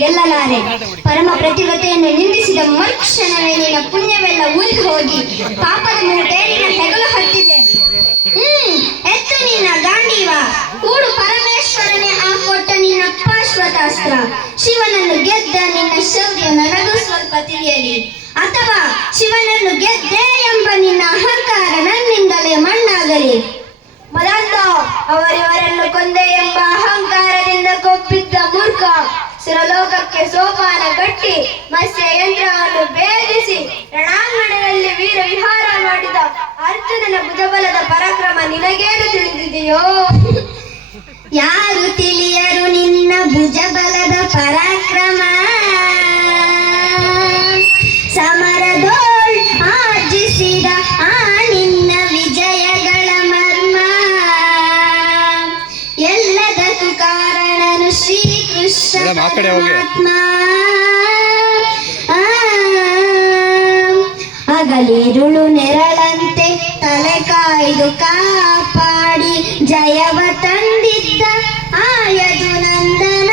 ಗೆಲ್ಲಲಾರೆ. ಪರಮ ಪ್ರತಿಭತೆಯನ್ನು ನಿಂದಿಸಿದ ಮರುಕ್ಷಣವೇ ನಿನ್ನ ಪುಣ್ಯವೆಲ್ಲ ಉರಿದು ಹೋಗಿ ಪಾಪದ ಮೂಟೇರಿನ ಹೆಗಲು ಹತ್ತಿದೆ. ಎತ್ತು ನಿನ್ನ ಗಾಂಡೀವ, ಕೂಡು ಪರಮೇಶ್ವರನೇ ಆ ಕೊಟ್ಟ ನಿನ್ನ ಪಾಶ್ವತಾಸ್ತ್ರ. ಶಿವನನ್ನು ಗೆದ್ದ ನಿನ್ನ ಶೌರ್ಯ ನನಗೂ ಸ್ವಲ್ಪ ತಿಳಿಯಲಿ, ಅಥವಾ ಶಿವನನ್ನು ಗೆದ್ದೆ ಎಂಬ ನಿನ್ನ ಅಹಂಕಾರ ನನ್ನಿಂದಲೇ ಮಣ್ಣಾಗಲಿ. ಮದಂತ ಅವರಿವರನ್ನು ಕೊಂದೆ ಎಂಬ ಅಹಂಕಾರದಿಂದ ಕೊಪ್ಪಿದ್ದ ಮೂರ್ಖ, ಸುರಲೋಕಕ್ಕೆ ಸೋಪಾನ ಕಟ್ಟಿ ಮತ್ಸ್ಯ ಯಂತ್ರವನ್ನು ಭೇದಿಸಿ ರಣಾಂಗಣದಲ್ಲಿ ವೀರ ವಿಹಾರ ಮಾಡಿದ ಅರ್ಜುನನ ಭುಜಬಲದ ಪರಾಕ್ರಮ ನಿನಗೇನು ತಿಳಿದಿದೆಯೋ? ಯಾರು ತಿಳಿಯರು ನಿನ್ನ ಭುಜಬಲದ ಪರಾಕ್ರಮ? ಸಮರದೋಳ್ ಆರ್ಜಿಸಿದ ಆ ನಿನ್ನ ವಿಜಯಗಳ ಮರ್ಮ. ಎಲ್ಲದಕ್ಕೂ ಕಾರಣನು ಶ್ರೀಕೃಷ್ಣ ಪರಮಾತ್ಮ. ಹಗಲಿರುಳು ನೆರಳಂತೆ ತಲೆ ಕಾಯ್ದು ಕಾಪಾಡಿ ಜಯವ ತಂದಿದ್ದ ಆಯದು ನಂದನ.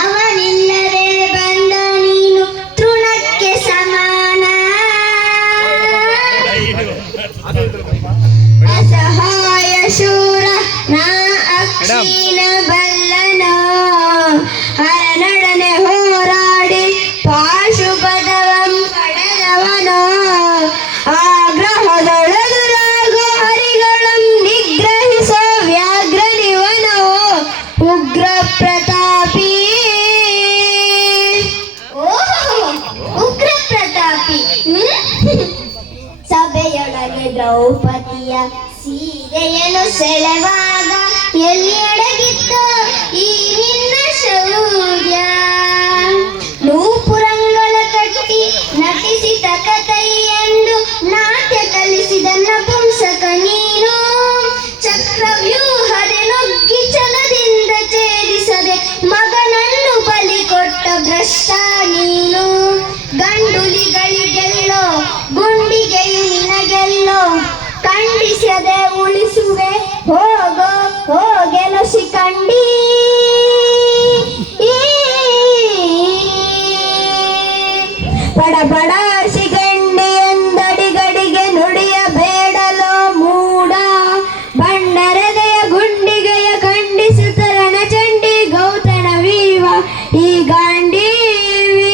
ಅವನಿಲ್ಲದೆ ಬಂದ ನೀನು ತೃಣಕ್ಕೆ ಸಮಾನ. ಅಸಹಾಯ ಶೂರ ನಾ ಅಕ್ಷೀಣ ಬಲ್ಲನೋ, ಹರನೊಡನೆ ಹೋರಾಡಿ ಪಾಶುಪದವಂ ಪಡೆದವನೋ. ಆಗ್ರಹದೊಳಗುರಾಗೋ ಹರಿಗಳಂ ನಿಗ್ರಹಿಸೋ ವ್ಯಾಘ್ರನಿವನೋ, ಉಗ್ರ ಪ್ರತಾಪಿ. ಉಗ್ರ ಪ್ರತಾಪಿ. ಸಭೆಯೊಳಗೆ ದ್ರೌಪದಿಯ ಸೀರೆಯನ್ನು ಸೆಳೆವಾಗ ಎಲ್ಲಿ ಅಡಗಿತ್ತು ಈ ನಿನ್ನ ಶೌರ್ಯ? ನೂಪುರಂಗಳ ಕಟ್ಟಿ ನಟಿಸಿ ತಕತೈ ಎಂದು ನಾಟ್ಯ ಕಲಿಸಿದ ನಪುಂಸಕ ನೀನು. ಚಕ್ರವ್ಯೂಹದೆ ನುಗ್ಗಿ ಛಲದಿಂದ ಛೇದಿಸದೆ ಮಗನನ್ನು ಬಲಿ ಕೊಟ್ಟ ಭ್ರಷ್ಟ ನೀನು. ಗಂಡುಲಿಗಳಿಗೆಲ್ಲೋ ಗುಂಡಿಗೆಯು ನಿನಗೆಲ್ಲೋ, ಖಂಡಿಸದೆ ಉಳಿಸುವೆ ಹೋಗೋ ಹೋಗೆನು ಶಿಖಂಡಿ. ಬಡ ಶಿಖಂಡಿ ಎಂದಡಿಗಡಿಗೆ ನುಡಿಯಬೇಡಲೋ ಮೂಡ. ಬಂಡರದೆಯ ಗುಂಡಿಗೆಯ ಖಂಡಿಸುತ್ತ ರಣಚಂಡಿ ಗೌತಣ ವೀವ ಈ ಗಾಂಡೀವಿ.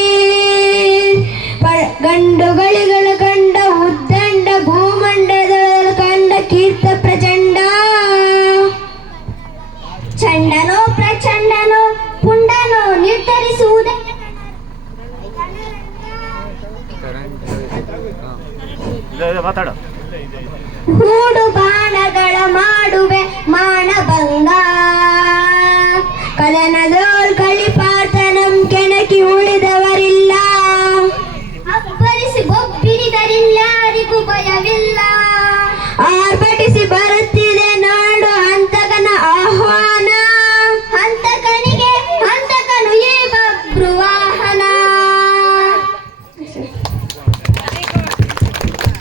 ಗಂಡುಗಳಿಗಳ ಕಂಡ ಉದ್ದಂಡ ಭೂಮಂಡದ ಕಂಡ ಕೀರ್ತ ಪ್ರಚಂಡ. ಚಂಡನೋ ಪ್ರಚಂಡನೋ ಪುಂಡನೋ ನಿರ್ಧರಿಸುವುದೇ ಹೂಡು ಬಾಣಗಳ ಮಾಡುವೆ ಮಾನಭಂಗ.